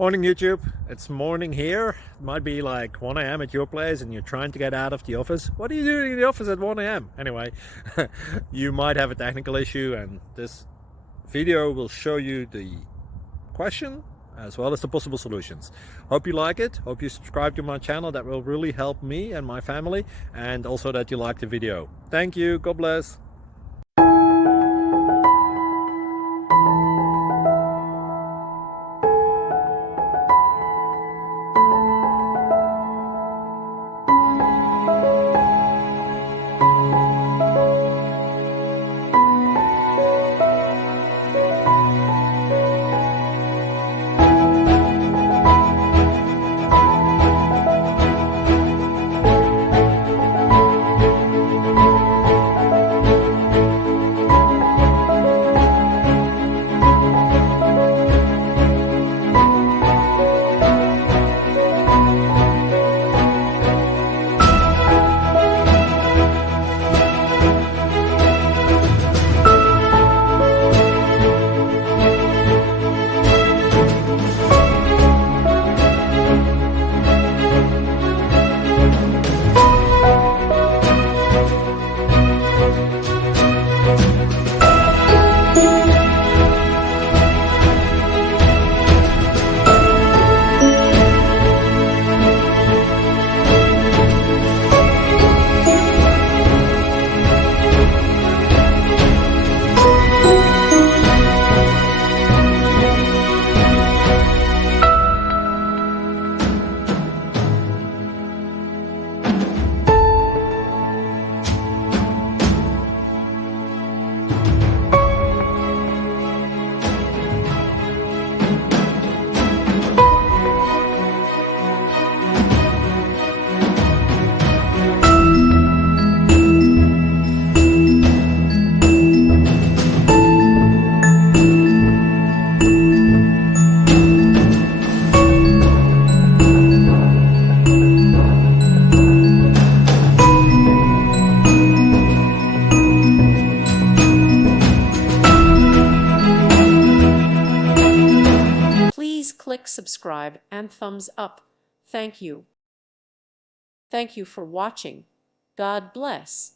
Morning YouTube, it's morning here. It might be like 1 a.m. at your place and you're trying to get out of the office. What are you doing in the office at 1 a.m? Anyway, you might have a technical issue and this video will show you the question as well as the possible solutions. Hope you like it, hope you subscribe to my channel. That will really help me and my family, and also that you like the video. Thank you, God bless. Please click subscribe and thumbs up. Thank you. Thank you for watching. God bless.